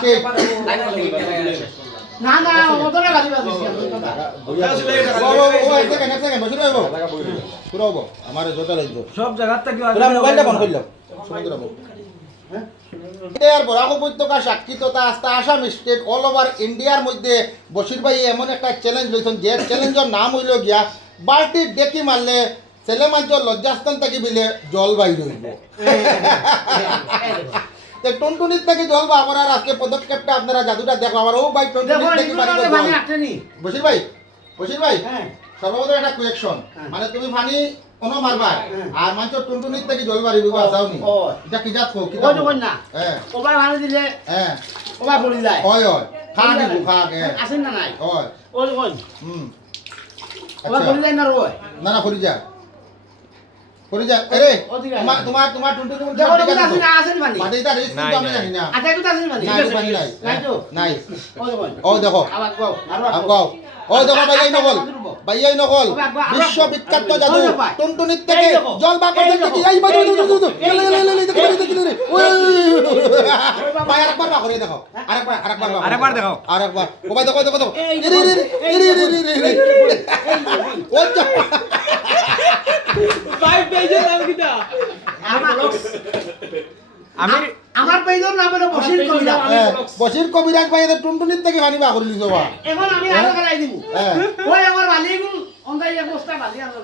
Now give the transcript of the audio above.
mistake না না ওতরে গালি বাজিছি ও এক সেকেন্ড বসে রইব পুরো হবো আমার জোটা লাগবে সব জায়গার থেকে তোরা মোবাইলটা বন্ধ করলাম সুন্দর হবে ইন্ডিয়ার বরাক উপত্যকা সাক্ষিততা আস্থা আসাম স্টেট অল ওভার ইন্ডিয়ার মধ্যে বশির ভাই এমন একটা চ্যালেঞ্জ লইছেন যে চ্যালেঞ্জের নাম হইল গিয়া বাল্টির ডেকি মারলে ছেলে মানুষ লজ্জাস্থান থেকে বিলে জল বাইর হইব টুনটুনির থেকে জল বা আমার আজকে পদক্ষেপটা আপনারা জাদুটা দেখো আমার ও ভাই টুনটুনির থেকে বশির ভাই সর্বপ্রথম একটা কোয়েকশন মানে তুমি পানি কোনো মারবা আর মানুষ টুনটুনির থেকে জল বাড়ি বুঝবা যাওনি এটা কি জাত কি ওই তো না ওবা ভালো দিলে ওবা পড়ি যায় হয় খান দিব খান আসেন না নাই হয় ওই ওই ওবা পড়ি যায় না রয় না না পড়ি যা আরে তোমার টুনটুনি দেখো আসেন না আসেন মানে মানে এটা রিস্ক কিন্তু আমি জানি না আচ্ছা একটু আসেন মানে নাই তো নাই ওই ওই ও দেখো আবার গাও আগাও ও দেখো ভাইয়াই নকল বিশ্ববিখ্যাত জাদু টুনটুনির থেকে জল বা করতে দেখি এই বাদু ভাই আরেকবার বা করে দেখো আরেকবার দেখো ও ভাই দেখো ও ভাই পেজের নাম কিটা আমার পেজের নাম হলো বশির কবিরাজ ভাই এদের টুনটুনির থেকে পানি বা করে লিছো বা এখন আমি আরো করাই দিব ওই আমার মালিক অন্দাই এক বস্তা বালি আনলো